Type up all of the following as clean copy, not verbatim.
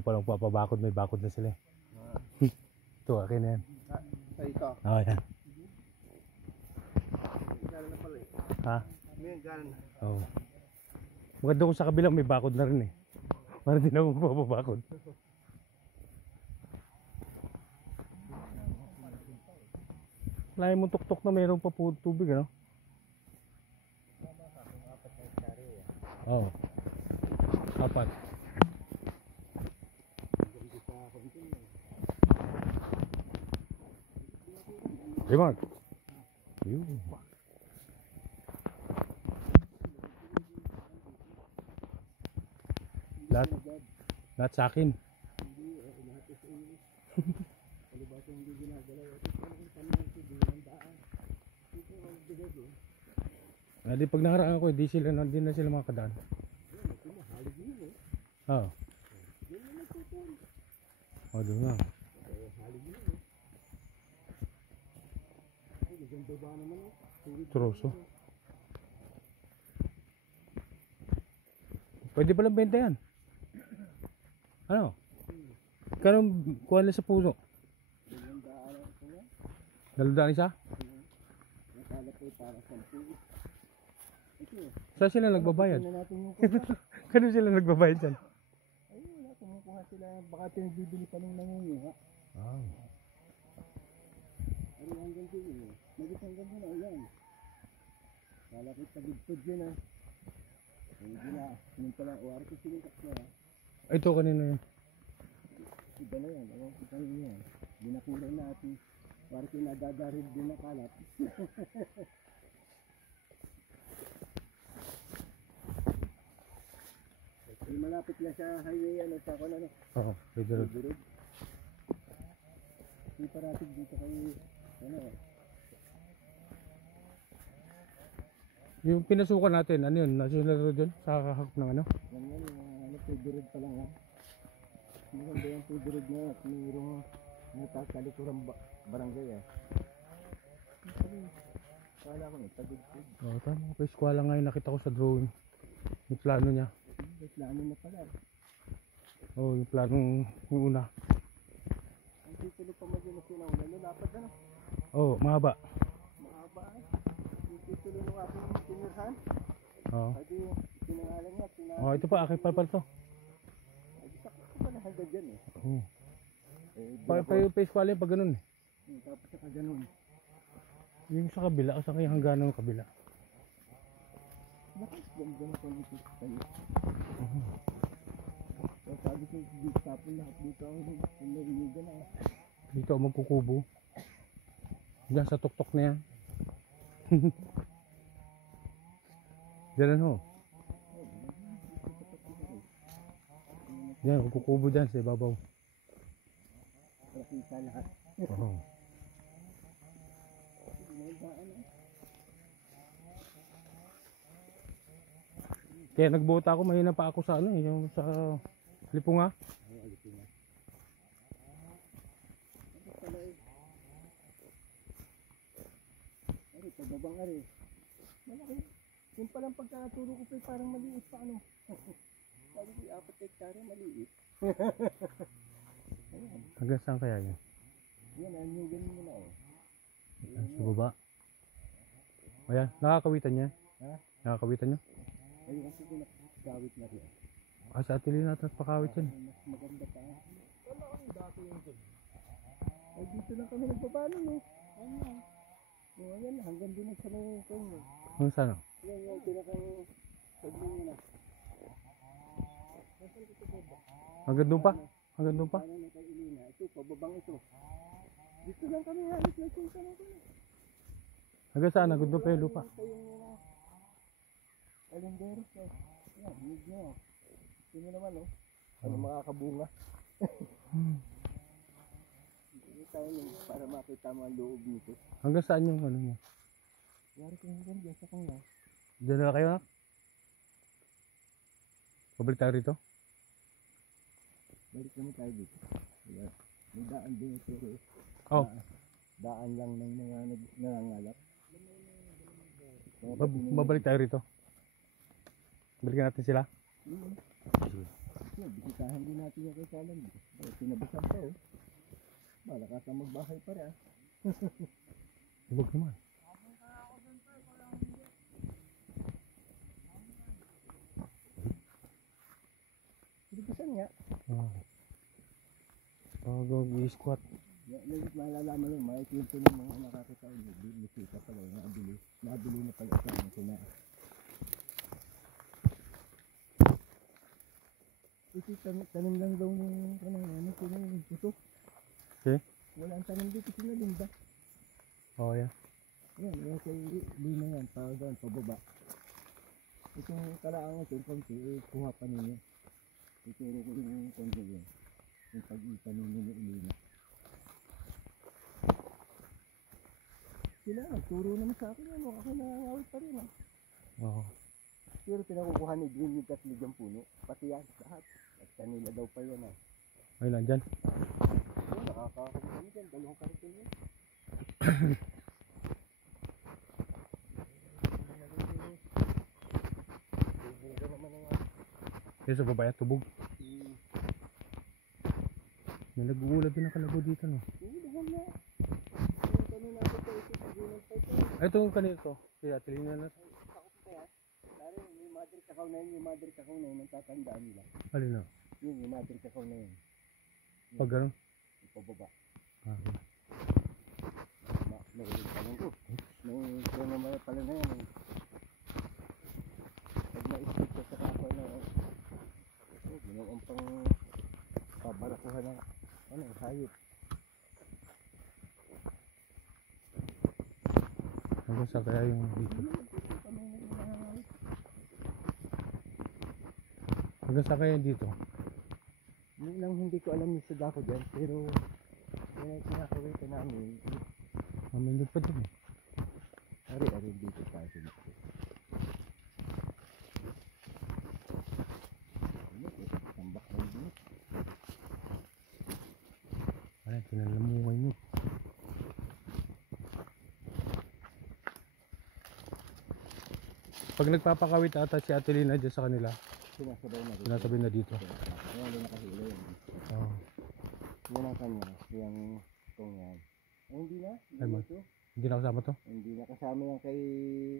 na palang papabakod, may bakod na sila. Ito, akin na yan. Ito. Oo, yan. Galan na pala eh. Ha? Ngayon, galan na. Oo. Maganda kung sa kabilang may bakod na rin eh. Para din ako magpapabakod. Lahat mong tuktok na mayroon pa po tubig, ano? Oo. Apat. Hey Mark. Yun. Lahat sa akin. Di pag nakaraan ako, di na sila makadaan. Oo. Oh, doon nga. Troso. Pwede palang benta yan. Ano? Kanong kuha na sa puso? 200 isa? Saan sila nagbabayad? Kano sila nagbabayad dyan? Ay, wala. Kumukuha sila. Baka pinagbibili pa nung nangunguha. Ah. Ano hanggang din eh. Nagit hanggang din o yan. Kala ko tagigtod yun ah. Hindi na. Sinun pala. Uwari ko sinikat na ah. Ito kanina yun. Iba na yan. Ewan ko kanina yan. Binakulay natin. Uwari ko nagagarid din na kalat. Malapit na sa highway ano. Sa ako na no. Oo, pwede rin. Hindi parating dito kayo. Ano eh. Yung pinasukan natin, ano yun? National road yun? Sa kakahak ng ano? Yan yan, ano, pwede pa lang ha. Maganda yung pwede na at mayroong natatalikuran barangay eh. Kala ko eh, tagigtid. Oo, tama. Eskwala nga yung nakita ko sa drawing. Yung plano niya. May plano na pala. Oo, yung plano yung una. Ang titulo pa madyan na sinauna, lulapad na. Oo, mahaba. Mahaba eh. Yung titulo ng aking tinirhan. Oo. Pwede pinangalan nga. Oh, ito pa, akin pa to. Ay, sakit ko pala hanggang dyan eh. Oo. Eh, Eskwala yung pag ganun eh. tapos saka ganun. Yung sa kabila, kasi yung hangganan ng kabila. Bakit ganda na politics tayo? So, sabi ko, dito tapon lahat dito ang narinig na. Dito ako magkukubo. Diyan sa tuktok na yan. Diyan ho. Diyan, magkukubo dyan sa ibabaw. Nakita lahat. Oo. Kaya nagbuta ako, mahina pa ako sa ano eh, yung sa Lipunga. Ari, pagbabang ari. Malaki. Yung palang pagkaturo ko pa parang maliit pa ano. Sabi ko, 4 hektare maliit. Hanggang saan kaya yun? Yan, anyugan mo na oh. Sa baba. Ayan, nakakawitan niya. Ha? Nakakawitan niyo? Ayun kasi pinakagawit na rin. Ah, sa atili natin pakawit yan. Mas maganda pa. Wala kang dati yung dun. Ay, dito lang kami nagpapano no. Ayan. O, ayan, hanggang din sa mga kanya. Hanggang saan? Yan, yung pinakang paglingi na. Hanggang doon pa? Hanggang doon pa? Paano na kay Ilina? Ito, pababang ito. Dito lang kami halos na ito. Hanggang saan? Hanggang doon pa yung lupa. Ito yung mga kalenderos eh. Yan, need nyo. Ito naman oh. Ano makakabunga. Hindi tayo para makita mo ang loob nito. Hanggang saan yung ano niya? Yari ko hanggang dyan sa kanya. Diyan na kayo nak? Pabalik tayo rito? Balik naman tayo dito. May daan din ito. Oh. Daan lang ng mga nangangalap. Babalik tayo rito. Balikan natin sila. Sige. Yun, bisitahan din natin yung kay Kalan. Pinabasan pa oh. Malakas ang magbahay pa rin ah. Huwag naman. Pinabasan nga. Mag-squat. Malalaman yun, makikwento ng mga nakakita. Bisita pala, nabili na pala sa mga sina. Ito, tanim lang daw ng kanang ano, ito. Okay. Wala ang tanim dito, sinalinda. Oh, yeah. Yan kay Lina yan, doon, pababa. Itong kalaang ito, yung konti, kuha pa ninyo. Ituro ko rin yung konti yun. Yung pag-ipan ninyo ni Lina. Sila, nagturo naman sa akin yan, ako nangangawit pa rin. Oo. Pero pinakukuha ni Green yung kasligang puno, pati yan, lahat. At kanila daw pa yan ah. Ay, nandyan. Oo, nakakakuha dyan, dalawang kariton yun. Tubuga naman ang Yung sa babaya, tubog. May nag-uulad din ang kalabaw dito, no? dahan na. Yung tanong natin pa ito, pagunan pa ito. Ay, ito yung kanil to. Kaya, tilingnan na. Takot pa yan. Lalo, yung mother kakao na yun, ang tatandaan nila. Alin na? Yung mother kakao na yun. Pag gano'n? Yung pababa. Ah, Nakulit pa lang ko. Nung naman pala na yan. Pag na-split ka sa kapwa na ginawa pang pabarakuhan ng hayop. hanggang sa kaya yung dito. Hanggang sa kaya yung dito. Yun lang hindi ko alam yung sada ko dyan. Pero yun ang kinakawita namin. Mamindot pa dun eh. Ari-ari dito tayo sa dito. Tambak na dito. Ay, tinalamuhay nyo. Pag nagpapakawit ata si Ate Lina dyan sa kanila, Sinasabay na dito. sinasabi na dito. Kaya doon nakahila yun. Oo. Yan ang kanya. Yung itong yan. Ay, hindi na. Ay, Hindi man. na ito. Hindi na kasama to? Hindi na kasama yan kay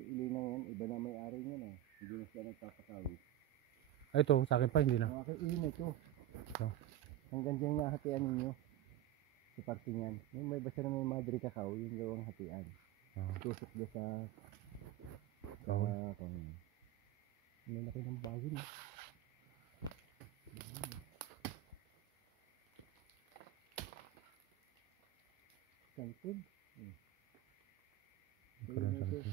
Ilina yan. Iba na may-ari niyan eh. Hindi na siya nagpapakawit. Ay, ito, sa akin pa, hindi na. Mga kay Ilina ito. Ito. Hanggang dyan nga hatian ninyo. Sa parte niyan. Yung may basta na may madre kakao, yung gawang hatian. Oo. Tusok doon sa Bawal. kung may laki ng bagin. Santid. Nagkaroon sa akin.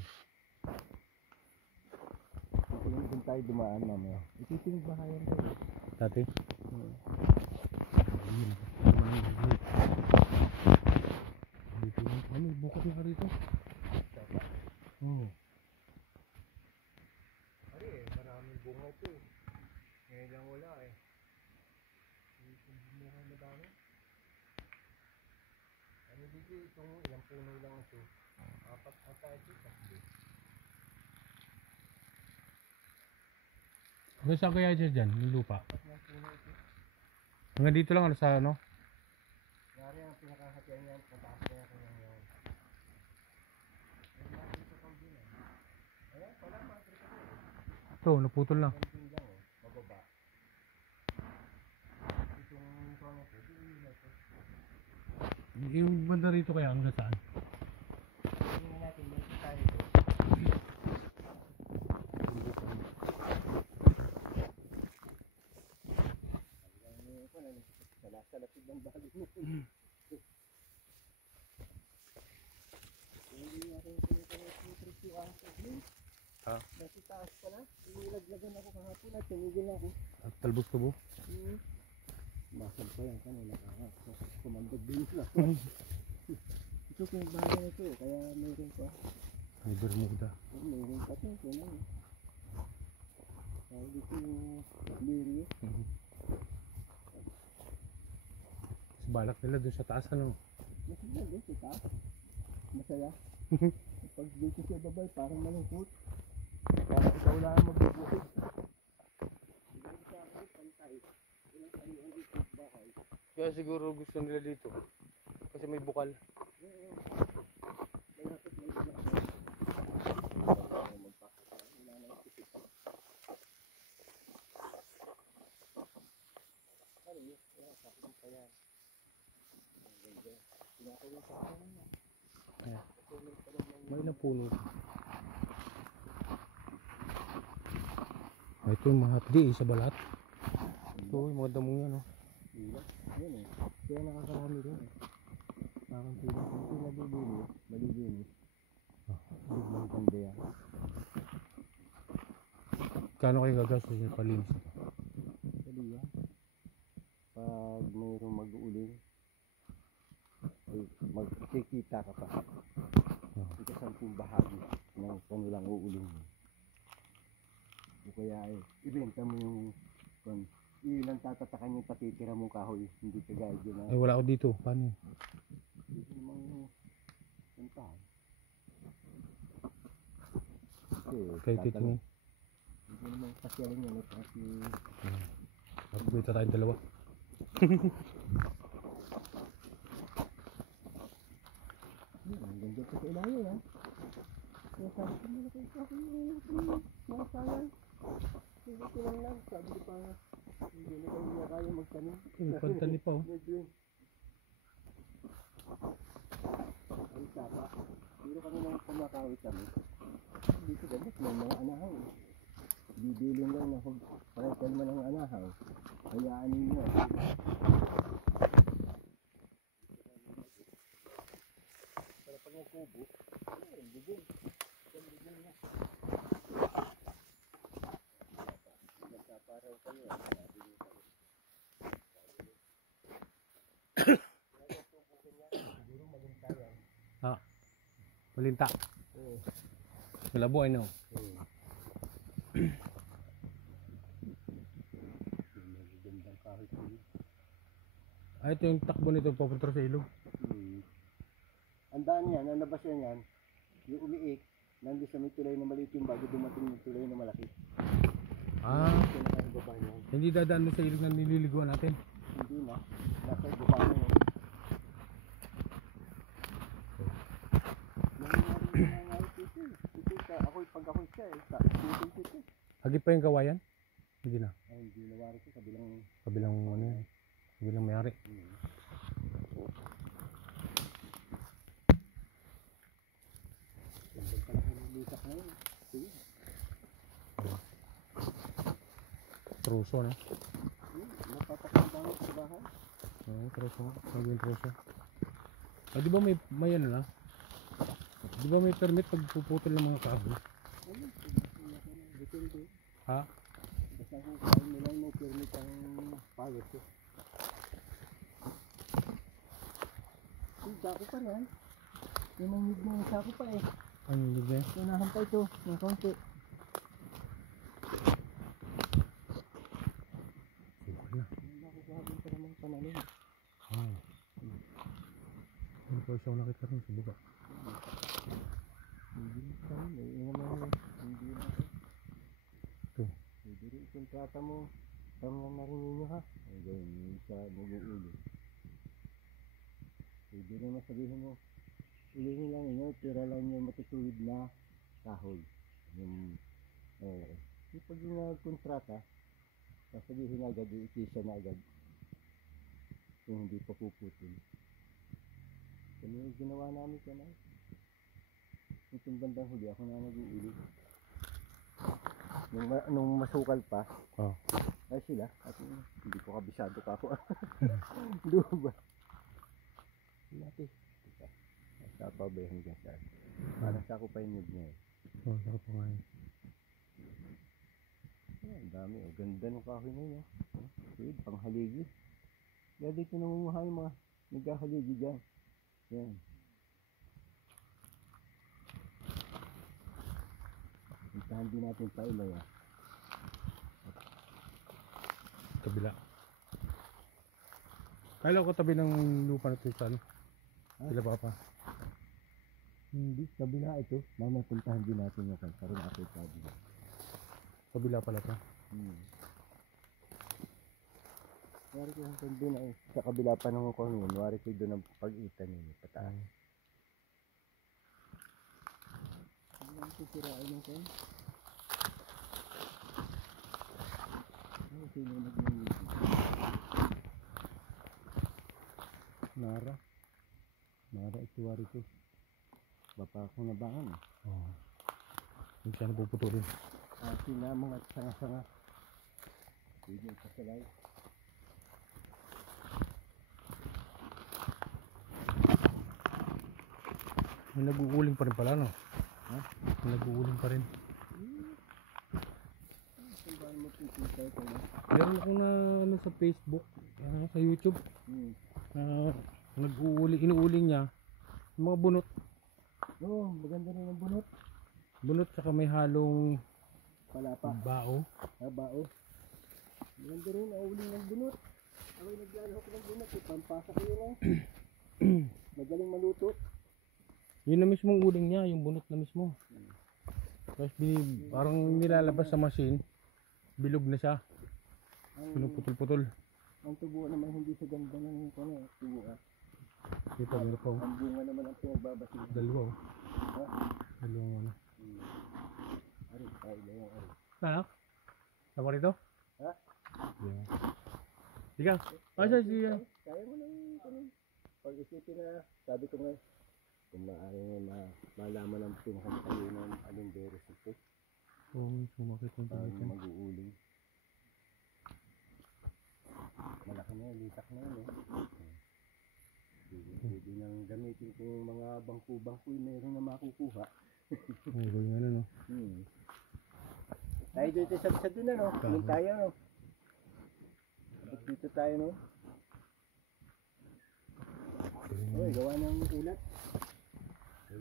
Kung kung tayo dumaan mamaya. Ito yung pinagbahayan ko. Dati? Dito lang. Ano, bukod na ka rito? Oo. Ari maraming bunga ito eh. Ngayon lang wala eh. Yung bunga na dami. Ano dito itong ilang puno lang ito. Apat ata ito. Tatlo. Hanggang saan kaya dyan? Yung lupa? Apat ng puno ito. Hanggang dito lang, ano sa ano? Yari ang pinakahatian niyan. Pataas na yan kanyang yan. Ayun natin sa kambinan. Ayan pala matrika ko eh. Ito, naputol na. Kambing lang oh. Mababa. Itong kanya ko. Hindi na ito. Yung banda rito kaya hanggang saan? Tingnan natin. Meron tayo ito. Salasalasid ng bali mo. Hindi natin pinitrik yung ahas din. Ha? Nasa taas pala. Inilaglagan ako kahapon at tumigil ako. At talbos-tubo? Masal pa yan kanila kahap. Kumandag din sila. Ito pinagbahayan na ito. Kaya mayroon pa. May Bermuda. Mayroon pa ito. Kaya lang. Kaya dito yung Lirio. Balak nila doon sa taas, ano? Masaya doon sa taas. Masaya. Pag dito siya babay, parang malungkot. Parang ikaw lang magbubuhay. Hindi sa akin, pantay. Kaya siguro gusto nila dito. Kasi may bukal. Ayan. May ilang puno. Ito yung mga hapdi sa balat. Ito yung mga damong yan. Oh. Yan eh. Kaya nakakarami rin eh. Parang pinabibili, malibinis. Biglang ganda yan. Kano kayo gagastos yung palinis? Dali yan. Pag mayroong mag-uuling, ay magkikita ka pa. Ikasampung bahagi ng kanilang uuling mo. O kaya ay ibenta mo yung ilang tatatakan yung patitira mong kahoy, hindi ka gaya dyan Ay wala ako dito. Paano yun? Dito namang puntahan. Kasi Kayo titingin. hindi naman pasyalan yan at kasi Magbita tayong dalawa. ang ganda pa sa ilayo ha. Kaya sabi ko na kayo sa akin mga sayang. Hindi ko lang sabi ko pa nga. Hindi na kayo niya kaya magtanim. Pagtani pa oh. Medyo ang tapa. Pero kami nang kumakawit kami. Dito dapat may mga anahaw. Bibiling lang na kung paretal man ang anahaw. Hayaan ninyo. Para pag nagkubo, bubong. Bubong na. Nagkaparaw kayo. Sabi niyo kami. Siguro malintayan. Ah. Malinta. Oo. Malabo ay no. Magandang kahit yun. Ay ito yung takbo nito papunta sa ilog. Ang daan yan, ang labas yan, yung umiik, nandun sa may tulay na maliit yung bago dumating yung tulay na malaki. Ah. Ito na tayo baba niya. Hindi dadaan mo sa ilog na nililiguan natin. Hindi na, nasa baba niya. Ako'y siya eh. Hagit pa yung kawayan? Hindi na. Ay, hindi nawari ko kabilang. Kabilang ano yan. Kabilang mayari. Ganda pala kayo ng lisak na yun. Sige. Truso na. Napapakandang sa bahay. Oo, truso. Maging truso. Ah, di ba may ano na? Di ba may permit pag puputol ng mga kahoy? Ano? Depende. Ha? Basta kung kaya nilang may permit ang power ko. Sako pa yan. Yung nangid na yung sako pa eh. Ano yung libre? Unahan pa ito, ng konti. Siguro na. Nakakagawin pa naman panalim. Ah. Ano po siya ako nakita rin sa buka? Hindi naman, hindi na ito. Ito. Hindi rin kontrata mo. Tama na rin ninyo ha. Ay gawin, yung sa mag-uulo. Hindi rin masabihin mo. Ulihin lang inyo, tira lang yung matutuwid na kahoy. Yung pag yung kontrata, sasabihin agad, i-ikisa na agad. Kung hindi pa puputin. Kaya yung ginawa namin ka na. Itong bandang huli, ako na nag-uulit. Nung masukal pa, Oh. ay sila, at hindi ko kabisado ka ako. Doon ba? Natin. Napabayan dyan sa akin. Para sa ako pa yung nyug niya eh. Oh, sarap pa nga yun. Ang dami, oh. Ganda ng kahoy na yun. Sige, panghaligi. Kaya dito namumuhay yung mga nagkahaligi dyan. Yan. Puntahan din natin pa ilay ah. Kabila. Kailan ko tabi ng lupa na ito sa ano? Sila papa. Hindi, kabila ito. Mama, puntahan din natin yung karoon ako kabila. Kabila pala ito. Wari ko hanggang doon ay sa kabila pa ng ko yun. Wari ko doon ang pag-itan yun. Pataas. Ang sisirain ng kan. Ano sino nag-iinit? Nara. Nara ito wari ko. Bapa ko na baan. Oh. Hindi siya napuputulin. Sinamong at sanga-sanga. Hindi pa salay. May nag-uuling pa rin pala, no? Ha? May nag-uuling pa rin. Saan ba mo pipita ito na? Meron ako na ano sa Facebook, sa YouTube. Nag-uuling, inuuling niya yung mga bunot. Oo, maganda rin ang bunot. Bunot saka may halong Palapa. bao. Bao. Maganda rin ang uling ng bunot. Ako'y naglalahok ng bunot. Pampasa ko yun Magaling maluto. Yun na mismong uling niya, yung bunot na mismo. Tapos parang nilalabas sa machine, bilog na siya. Pinuputol-putol. Ang tubo naman hindi sa ganda ng tubo Dito, meron pa. Ang bunga naman ang pinagbabasi. Dalawa. Ha? Dalawang ano. Ari, tayo na yung ari. Nak? Tama rito? Ha? Yeah. Sige. Sige. Kaya mo lang ganun. Pag-isipin na, sabi ko nga, kung maaari malaman ang pinakatayo ng alindero sa ito. Oo, sumakit yung Para pagkita. mag-uuling. Malaki na yun, litak na yun Pwede nang gamitin kung mga bangko-bangko yung meron na makukuha. Ay, yung ano, no? Tayo dito sa din ano, tingin tayo no. Abot dito tayo no. Oy, gawa ng ulat.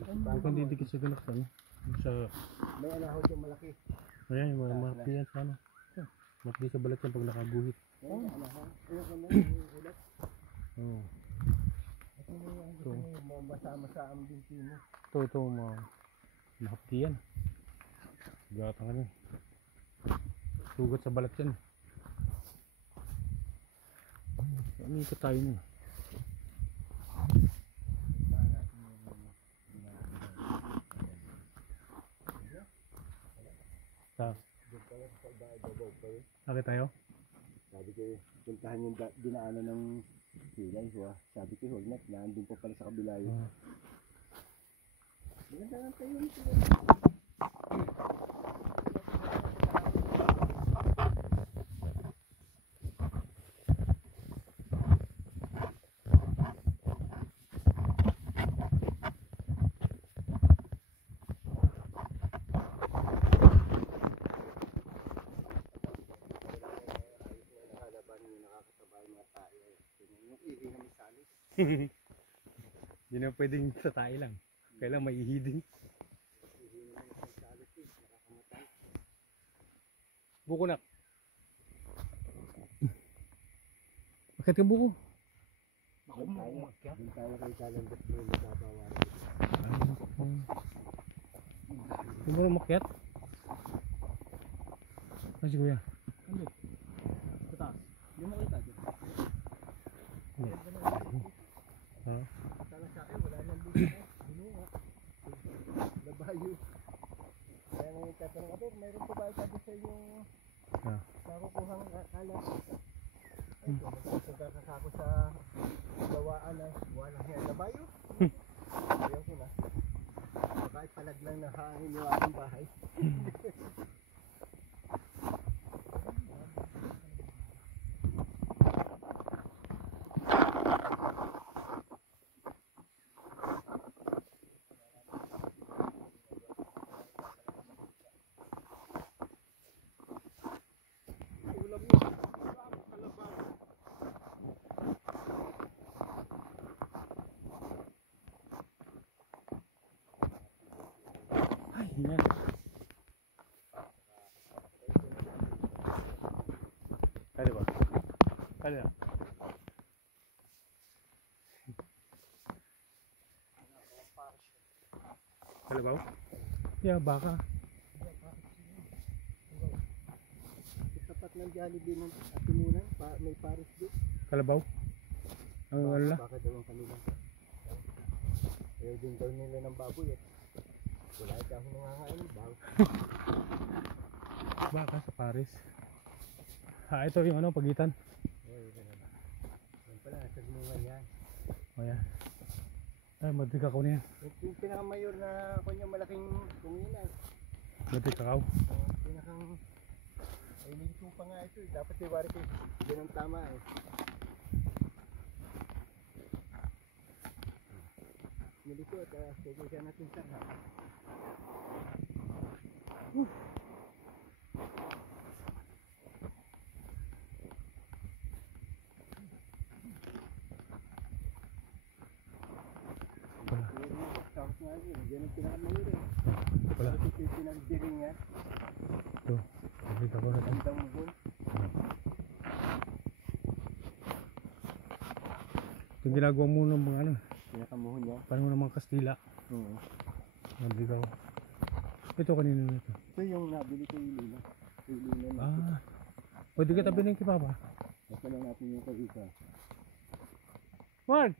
Bukang didikit sa ganak, ano? Sa... May anahod yung malaki. Ayan, yung mga mapi yan sa ano. Mapi sa balat yan pag nakaguhit. Oo, anahod. Yung ulat. Oo. Ito yung masama-sa ang binti mo. Ito, mapi yan. Gata ka yan. Sugat sa balat yan. Ano yung tayo niya? Bakit tayo? Sabi ko, puntahan yung dinaanan ng silay. Sabi ko, huwag na, naandun pa pala sa kabila yun. Maganda lang tayo yung silay. Hindi na pwedeng sa tayo lang. Kailang may ihi din. Buko na. Bakit yung buko? Ako makumakyat. Doon tayo kay Kalandas mo yung mababawan. Hindi mo na makyat? Ay, si kuya. Ano? Sa taas. Hindi mo kita dito. Ha? Sana sa akin, wala nang dito. Binunga. Labayo. Kaya ngayon tatanong ako, mayroon po ba sabi sa inyo nakukuhang kalat? Ay, kung magkakasaka ako sa gawaan na walang yan labayo. Ayaw ko na. Kahit palag lang na hangin yung aking bahay. Ay, yan. Kali ba? Kali na. Kalabaw? Yeah, baka. Ito pa tapat ng Jollibee ng Atimunan, may Paris doon. Kalabaw? Ang ano na? Baka daw ang kanila. Ayaw din daw nila ng baboy eh. Wala daw nangangain daw. Baka sa Paris. Ito yung ano, pagitan. Yan pala, sagmungan yan. O yan. Ay, madri kakao na yan. Yung pinakamayor na kanya malaking tunginan. Madri kakao. Pinakang ay linto pa nga ito eh. Dapat iwari kayo. Ganun tama eh. Nilito at sige siya natin sa ha. Tapos nga yun, yan ang pinakamayor eh. Wala. Ito yung pinagdiring yan. Ito. Madri kakao na ito. Ang damubon. Ito ginagawa mo ng mga ano. Pinakamuhon niya. Parang ng mga Kastila. Oo. Madri kakao. Ito kanina na ito. Ito yung nabili ko yung lina. Yung lina na ito. Ah. Pwede ka tabi ng kipapa. Basta lang natin yung kag-isa. Mark!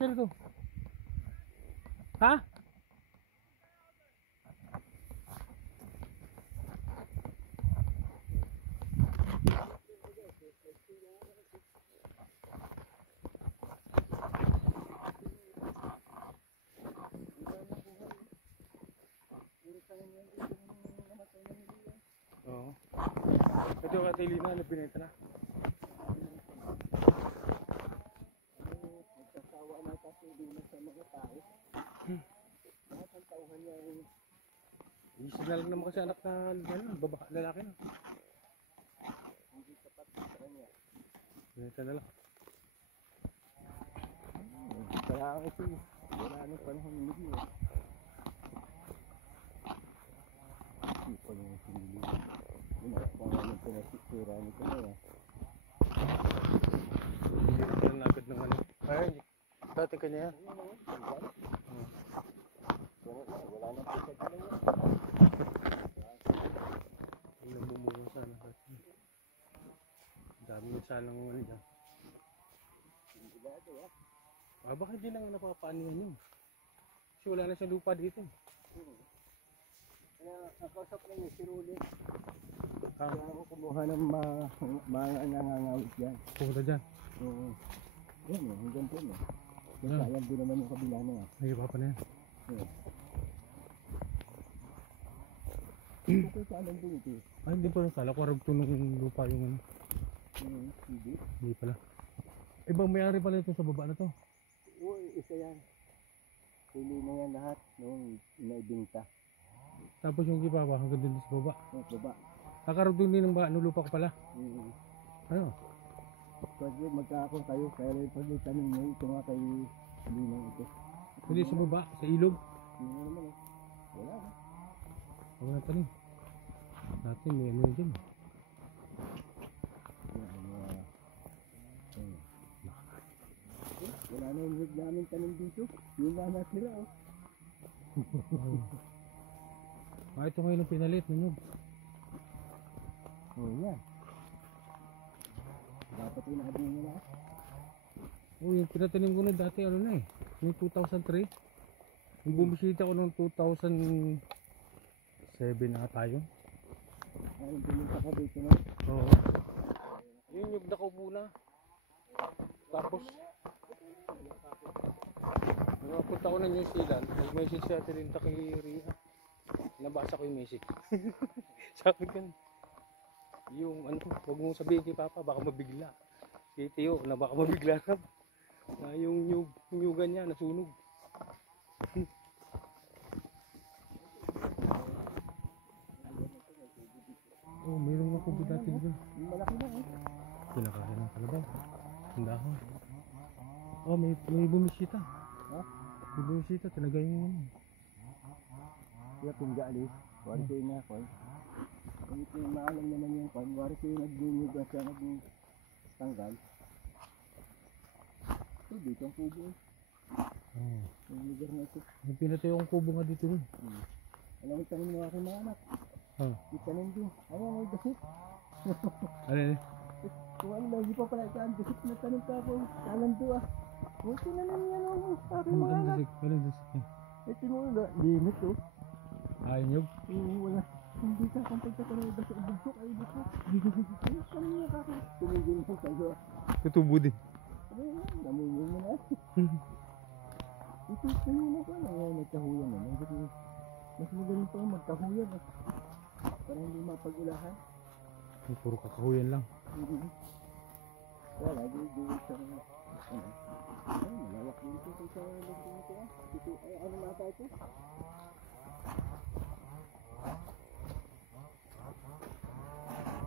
Kaya ito. Ha? Oo. Ito yung katilina na binenta na. Nagsasawa na kasi din sa mga tao. Lahat ang tauhan niya yung Isa na lang naman kasi anak na ano, babae, lalaki na. hindi sapat sa kanya. Binenta na lang. Kaya ako ito wala nang panahon hindi eh. Hindi pa naman sinili. Ginawa pa nga ng pinasisira nito na yan. Hindi na lang agad ng ano. Ay, dati kanya yan. Wala nang pisa ka lang yan. Hindi na bumuha sana. Ang dami yung salang ano dyan. Hindi ba ito ah? Ah, baka hindi lang napapaanihan yun. Kasi wala na siyang lupa dito. Kaya nakausap lang yung siruli. Ah, Kaya ako kumuha ng mga nangangawit yan. pumunta dyan. Oo. Yan eh, hanggang po eh. Yan. Sayang din naman yung kabila na yan. Nagipapa na yan. Oo. Ito sa alam din ito eh. Ay, hindi pa rin. Kala ko arag tunong lupa yung ano. Hindi. Hindi pala. Ibang mayari pala ito sa baba na to. Oo, isa yan. Pili na yan lahat noong inaibinta. Tapos yung gipapa hanggang din sa baba. Yung baba. Kakarugtong din ng ba, ano lupa ko pala. Ano? Pwede magkakon kayo, kaya lang pag may tanong nyo, ito nga kay Linang ito. Hindi sa baba, sa ilog. Hindi mo naman eh. Wala na. Huwag na tanim. Dati may ano yun dyan. Wala na yung rig namin tanong dito. Yun na natira oh. Ah, ito ngayon ang pinalit. Nanyog. Oh yan. Dapat yung nakabi nyo na. Oh, yung pinatanim ko na dati, ano na eh. Yung 2003. Yung bumisita ko noong 2007 na tayo. Ay, pumunta ka dito na. Oo. Yun yung nakaupo na. Tapos, nung napunta ko ng New Zealand, nag-message si Ate Linda kay Rhea. Nabasa ko yung message. Sabi ko, yung ano, huwag mong sabihin kay Papa, baka mabigla. Si Tio, na baka mabigla na. Na yung nyugan niya, nasunog. Oh, mayroon ako po dati dito. Malaki na eh. Pinakasa ng kalabaw. Ang dahon. Oh, may bumisita. Ha? May bumisita talaga yung ano. Kaya pingga alis. Wari ko yung nakon. Kung ito yung maalam naman yung pan. Wari ko yung nagbunyugan siya nagtanggal. Ito dito ang kubo eh. Oh. Yung lugar na ito. May pinatayo akong kubo nga dito rin. Alam mo tanong mo aking mga anak. Oh. Itanim din. Ayan, ay dasit. Ano yun? Kung ano, hindi pa pala itaan. Dasit na tanim ka po. Talando ah. Kung tinanim yan ang aking mga anak. Walang dasik. Ito mo na. Limit oh. Ayaw nyo? Wala. Hindi ka kung pagkakaroon dasit. Busok ay busok. Ay, tanim niya ka po. Tumigil mo kayo. Tutubo din. Ay, namumul mo na. Ito, kanina pa na yan. Nagkahuyan na. Mas magaling pa yung magkahuyan eh. Para hindi mapag-ulahan. Puro kakahuyan lang. Kaya lagi doon sa malawak dito sa lungkong ito ah. Ito ay ano nata ito?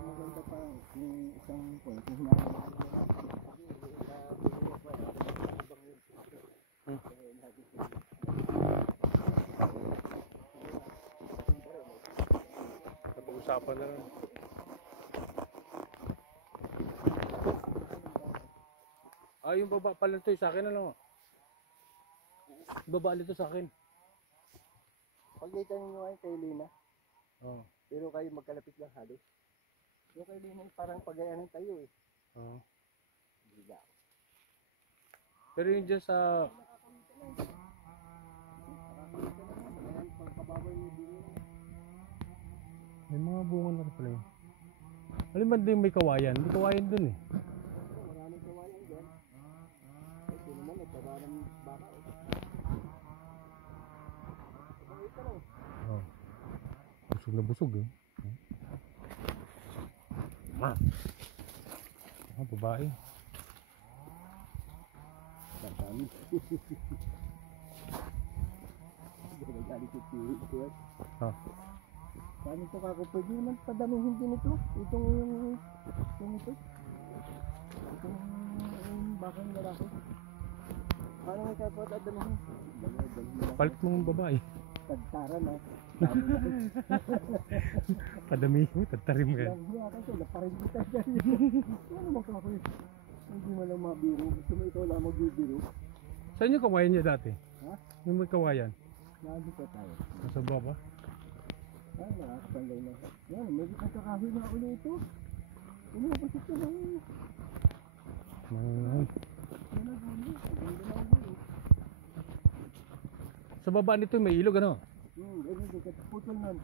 Maganda pa yung isang point yung hinahanap ko Pag-uusapan na lang. Yung baba pala ito sa akin ano? Baba nito sa akin. Pagkita ninyo ay kay Lina, Oo. pero kayo magkalapit lang halos. Yung kay Lina parang pagayanan tayo eh. Oo. Diba? Pero yun dyan sa... May mga bunga na rin pala yun. Alam mo din may kawayan? May kawayan dun eh. Maraming kawayan dyan. Ito naman, nagkabarang baka eh. Ito lang. Oh. Busog na busog eh. Babae. Dami. Galing ko ito yan. Ha. Paano ito kako? Pwede naman padamihin din ito. Itong ito. Itong bakang lalaki. Paano may kapot at damihin? Palit mo ng babae. Tagtara na. Padami mo, tatarim ka. Hindi ako sila, parang kita dyan. Ano mo kako? Hindi mo lang mabiro. Gusto mo ito lang magbibiro. Saan yung kawayan niya dati? Ha? Yung may kawayan? Nandito tayo. Nasa baba? Nakakasangay na. Yan, may kakahoy na ulit ito. Inubos ito lang. Nangangahoy. Yan ang ulo. Ganda na ulo. Sa baba nito may ilog ano? Ganyan din. Putol nun.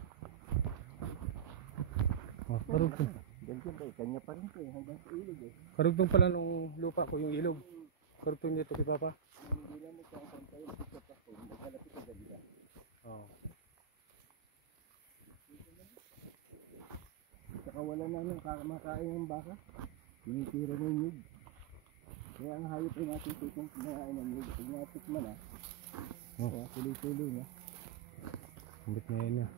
Oh, karugtong. Ganyan ba eh. Kanya pa rin ito eh. Hanggang sa ilog eh. Karugtong pala nung lupa ko yung ilog. Karugtong nito kay Papa. Hindi lang magkakanta yung picture pa ko. Nagkalapit sa ganda. Oo. Saka wala namin makain ng baka. Tinitira ng nyug. Kaya ang hayop ay natin tutong kinakain ng nyug. Pag natikman na. Kaya tuloy-tuloy na. Ambit na yun yan.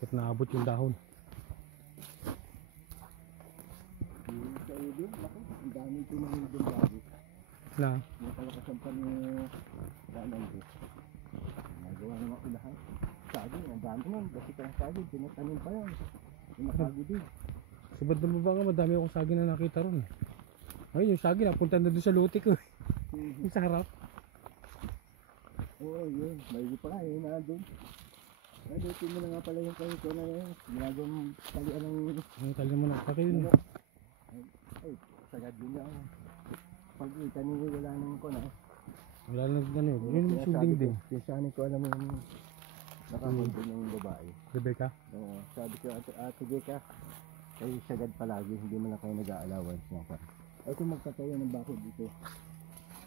Bakit naabot yung dahon? Yung sa ilog, laki. Ang dami ito ng ilog lagi. Na? Yung kalakasan pa ni Danan ko. Nagawa naman ko lahat. Saging, ang dami nun. Kasi kang saging, tinatanim pa yun. Yung nakagi din. Sa banda mo ba nga madami akong saging na nakita ron. Ay, yung saging napunta na doon sa luti ko. Yung sa harap. Oo, yun. May pa nga, yun na doon. Nalutin mo na nga pala yung kayo ko na yun. Ginagawang talian ng... Ang kanya mo na. Kaya yun. Ay, sagad din na. Pag itanin ko, wala nang ko na. Wala na ano. Yun yung sunding din. Sabi ko alam yung nakahold din yung babae. Rebecca? Oo, sabi ko, ate Geka, kayo sagad palagi, hindi mo na kayo nag-allowance niya pa. Ay kung magtatayo ng bakod dito,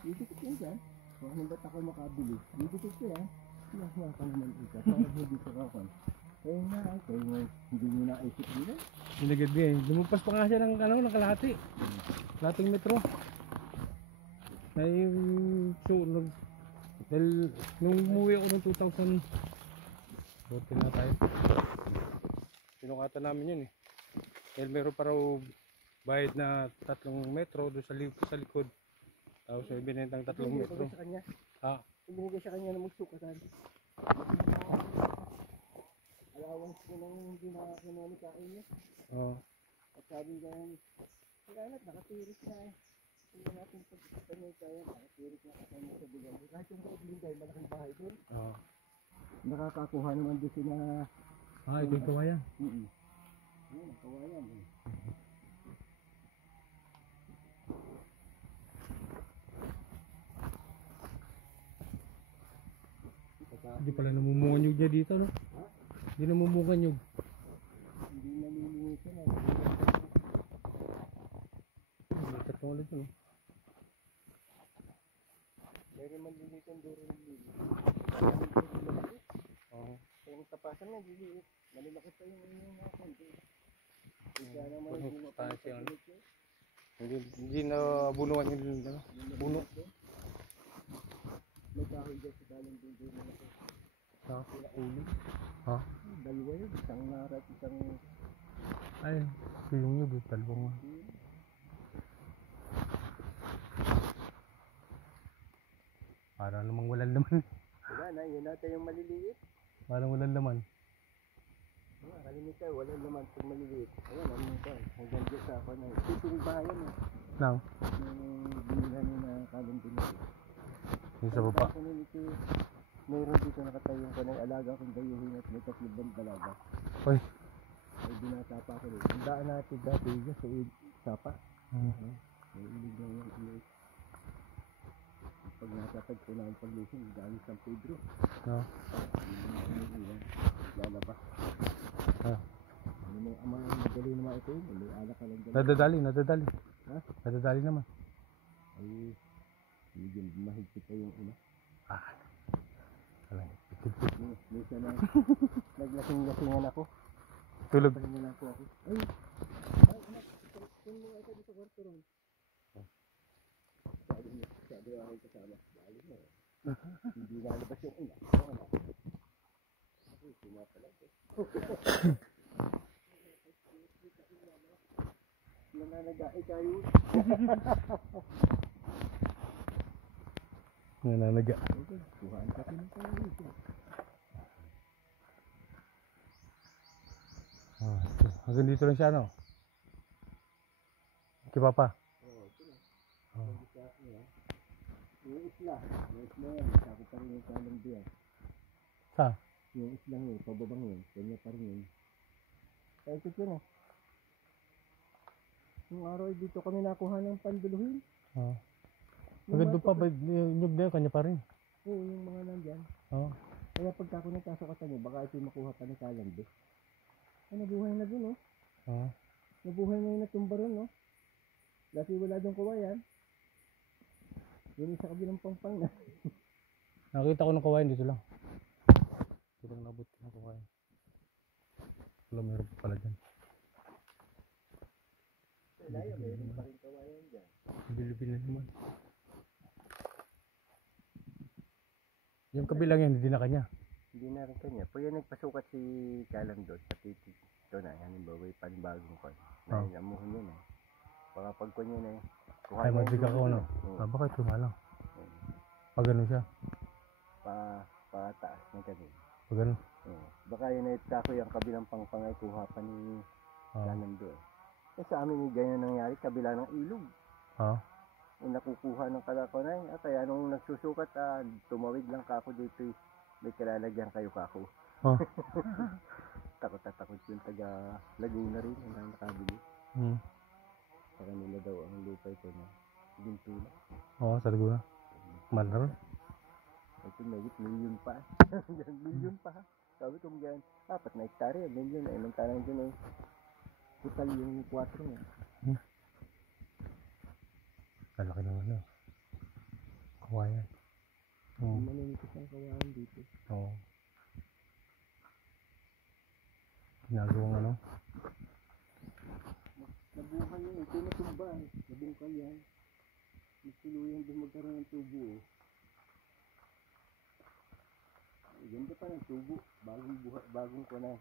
didikit yan dyan. Kung ano ba't ako makabili, didikit ko yan. Nakawa ka naman ika, para hindi sa kakan. Kaya nga, kayo nga, hindi nyo naisip nila. Sinagad niya eh. Lumumpas pa nga siya ng, ano, ng kalahati. Kalahating metro. Na yung, so, dahil, nung umuwi ako ng 2000, buti na tayo. Pinukatan namin yun eh. Dahil meron pa raw bayad na 3 metro doon sa likod. Tapos may binentang 3 metro. Sa kanya, Ha? binigay sa kanya na magsukatan. Allowance ko nang hindi nakakinuha ni kain niya. Oo. At sabi niya, kailangan nakatiris na eh. Hindi natin pagkita niya kaya nakatiris na kasama sa bilang. Kahit yung Rodling dahil malaking bahay doon. Oo. Nakakakuha naman doon sila Ah, ito yung kawayan. Yan, kawayan eh. Hindi pala namumunga nyug niya dito, no? Hindi namumunga nyug. Hindi nalilinisan eh. Likat mo ulit, no? Meron man linisan duro ng lili. Oo. Yung tapasan nga, liliit. Malalaki pa yung mga konti. Kaya naman Puno, hindi sustansya, ano? mapapagulot yun. Hindi na bunuan yung ano? Puno. May kahoy dyan sa dalang dulo na ako. Ha? Pinaulo. Ha? Dalawa yun. Isang narat, isang... Ay, yung nyug, talbong nga. Parang namang walang laman. Wala na, yun natin yung maliliit. Parang walang laman. Kalimitan, wala naman pag maliliit. Ayan, ano yung pa. Hanggang dyan sa ako na. Ito yung bayan eh. Nang? Yung binila niya na kalambin ito. Yung sa baba. Mayroon dito nakatayong ko na yung alaga kong dayuhin at may tatlibang dalaga. Uy. Ay binata pa ako rin. Ang daan natin dati dyan sa sapa. May ilig na yung ilig. Pag nasapag ko na ang paglusong, daan San Pedro. No. Hindi na ako nag-iwan. Lalabas. Ah. Ano may ama ang madali naman ito yun. May alak ka lang dyan. Nadadali. Ha? Nadadali naman. Ay, medyo mahigpit pa yung una. Ah. Alam. Minsan na, naglasing-lasingan ako. Tulog. Palingan ako. Ay, anak, kung mo ito dito kwarto ron. Sabi ako kasama. Bali mo. Hindi lalabas yung ina. Ako, sumapalag eh. Nananagay tayo. Nananaga. Kuhaan ka pinagkain dito. Ah, hanggang dito lang siya, no? Okay, Papa. Oo, ito na. Oh. Yung isla. Yung isla yan. Sako pa rin yung kalang diyan. Sa? Yung isla yun, pababang yun. Kanya pa rin yun. Kaya ito yun eh. Yung araw ay dito kami nakuha ng panduluhin. Oh. Hanggang doon pa, ba, yung nyug na yun, kanya pa rin. Oo, yung mga nandyan. Oh. Kaya pagka ako nagkasukatan niyo, baka ito makuha pa ng kalambe. Ay, nabuhay na dun, oh. Oh. Nabuhay na yung natumba ron, no? Dati wala dong kawayan. Yun isa kabilang pangpang na. Nakita ko ng kawayan dito lang. Dito lang nabot ng kawayan. Wala, meron pa pala dyan. Layo, meron pa rin kawayan dyan. Bilbil na naman. Yung kabilang yan, hindi na kanya. Hindi na rin kanya. Po yan nagpasukat si Kalam doon. Pati ito na, halimbawa yung panibagong kon. Oh. Namuhin yun eh. Baka pag kon yun eh. Ay, mabiga ka, no? Ah, bakit tumalang? Pag ganun siya. Pataas na ganun. Pag ganun. Baka yun ay tako yung kabilang pangpang ay kuha pa ni Kalam doon. Eh sa amin yung ganyan nangyari, kabila ng ilog. Ah. Yung nakukuha ng kalakonay. Kaya nung nagsusukat, tumawid lang kako dito. May kalalagyan kayo kako. Oh. Takot yung taga Laguna rin. Ang nakabili. Sa kanila daw ang lupa ito na Bintula. Oo, sa Laguna. Mahal na rin. Ito may million pa. Million pa. Sabi ko mga 4 na hektare, million na. Ilang tanang dyan eh. Total yung 4 na. Kalaki naman na. Kawayan. Maninipis ang kawayan dito. Oo. Ginagawang ano? Nabuhay yun. Ito natumba. Nabungkal yan. Nagtuluyan doon magkaroon ng tubo. Ganda pa ng tubo. Bagong ko na.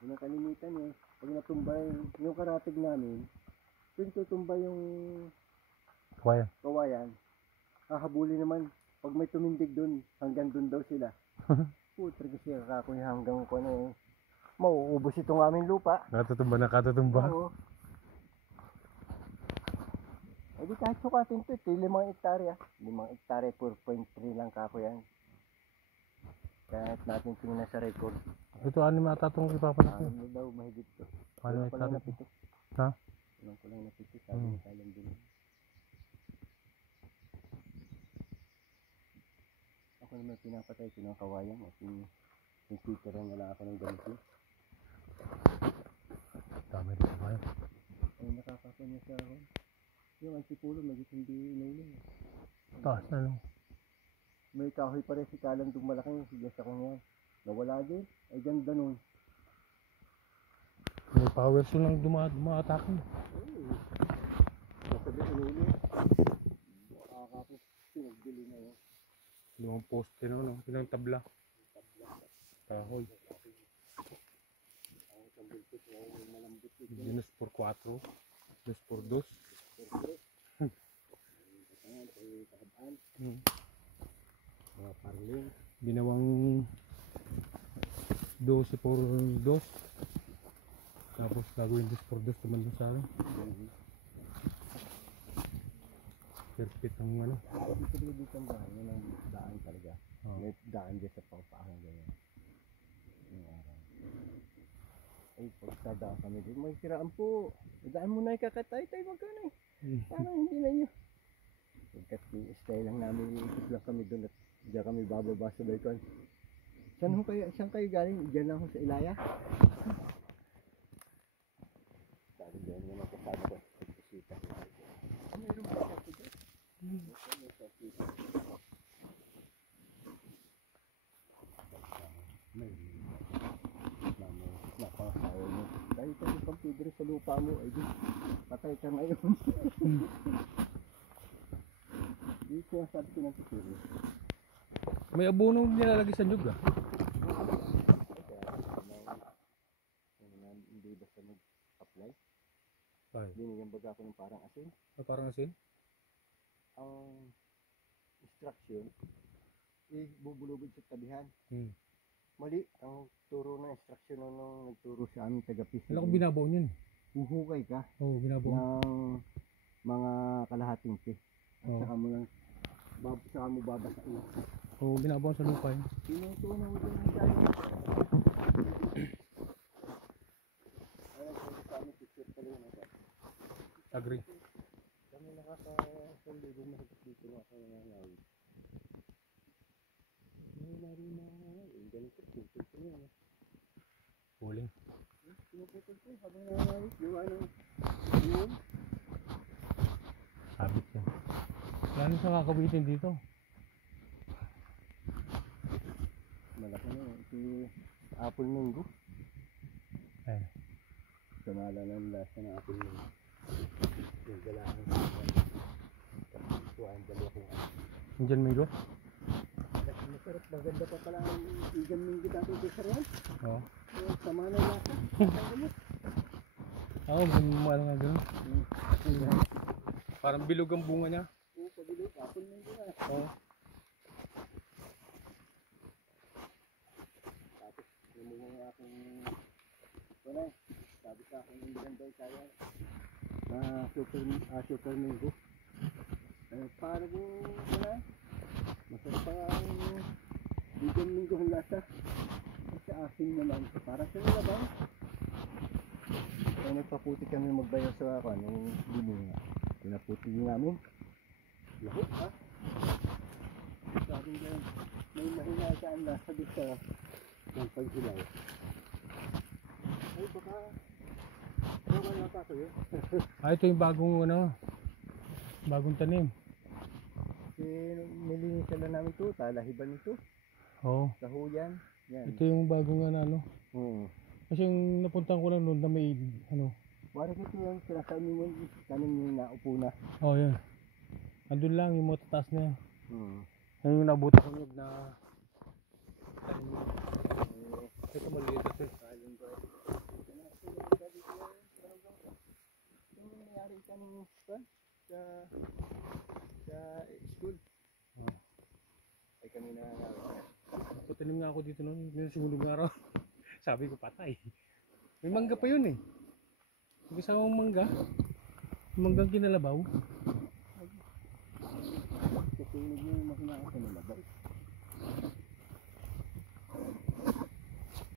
Yung nakalimitan eh. Pag natumba yung karatig namin, yung tutumba yung kawayan, hahabuli naman. Pag may tumindig doon, hanggang doon daw sila. Putra kasi kako yung hanggang ko na eh. Mauubos itong aming lupa. Nakatutumba na katutumba. Oo. Eh di kahit sukatin ito, 5 hektare 5 hektare, 4.3 lang kako yan. Kahit natin tingnan sa record. Ito ano matatong ipapansin. Ano daw mahigit to. Ano Wala ko lang itatong? napito. Ha? Wala ko lang napito. Sabi ni Kalang din. Ako naman pinapatay ko ng kawayan. At yung titiran na lang ako ng ganito. Dami rin sa bayan. Ay nakakapanya sa ako. Yung antipulo magiging hindi inailing. Taas na no. May kahoy pa rin si Kalang itong malaking. Sige sa kanya. Nawala din. Ay ganda nun. May power soon ang dumaatake. Sabi inailing. Nakakapos. Pinagbili na yun. Lumang poste no. Ilang tabla. Kahoy. Dinos por 4. Dos por 2. Mga parling. Ginawang 12 por 2. Tapos gagawin 2 por 2 naman dun sa akin. Perfect ang ano. Dito dito ang daan. Yun ang daan talaga. Oh. May daan dyan sa pangpaang ganyan. Yung araw. Ay, pagkadaan kami dito. May siraan po. Daan mo na ikakatay tayo magkano eh. Parang hindi na nyo. Pagkat stay lang namin, iikot lang kami doon at diyan kami bababa sa balkon. Saan kayo galing? Diyan lang ako sa Ilaya. Sabi diyan naman kasama ko. Pagkisita. Mayroon ba sa dito? Napangasawa mo. Dahil ka yung pampidre sa lupa mo, ay di, patay ka ngayon. Di siya sabi ko ng tuturo. May abono nilalagay sa nyug ah. Hindi basta mag-apply. Ay, Binigyan baga ako ng parang asin. parang asin? Ang instruction, bubulubid sa tabihan. Mali, ang turo ng instruction nung nagturo sa amin taga-pisi. Wala kong binabaw niyan. Huhukay ka Oo, binabaw. ng mga kalahating pi. At Oo. saka mo babasain. Oo, binabaw sa lupa yun. Tinutunan mo din ang dahil. Ayun, kung sa amin, picture pala yun. Agree. Kami nakaka-sundi kung mahigit dito nga sa nangyayawin. Nangyayari na yung ganito, picture ko yun. Huling. Pinaputol ko habang nangyayari. Yung ano, yun. Sabit yan. Wala nang sa kakabitin dito. Malaki na yun. Si Apple Mango. Eh, Kamala ng lasa ng Apple Mango. Yung galaan ko. Tuwain dalawa kong ano. Indian mango? Masarap, maganda pa pala ang Indian Mango dati ito sa riyan. Oo. Sama na yung lasa. Oo, ano nga ganun. Parang bilog ang bunga niya. Oo, pabili. Apple Mango na. Oo. Tapos, lumulong yung aking tunay. Sabi sa akin, hindi lang daw kaya super mango. Parang wala. Masarap pa ang bigyan mango ang lasa. Kasi asin naman. Para sa nilabang. Kaya nagpaputi kami magbayaw sa yung bunga. Pinaputi namin. Lahot ha? Sabi nga, may mahinasaan lasa doon sa ng pag-ilaw. Ay baka wala pa ako yun. Ito yung bagong bagong tanim. Kasi nilinis sila namin ito, talahiban ito. Oo. Kahuyan. Yan. Ito yung bagong Oo. Kasi yung napuntahan ko lang noon na may Parang ito yung sinasabi mo, tanim yung naupo na. Oh, yan. Andun lang yung matataas na yan. Yan yung nabuta ko nyug na tanim mo. Ito maliit ito. Yung nangyari kami sa school. Ay kami na Patanim nga ako dito noon. Yung sumunod araw. Sabi ko patay. May mangga pa yun eh. May kasamang mangga. Manggang kinalabaw. kasi hindi mo makinakasan nila ba?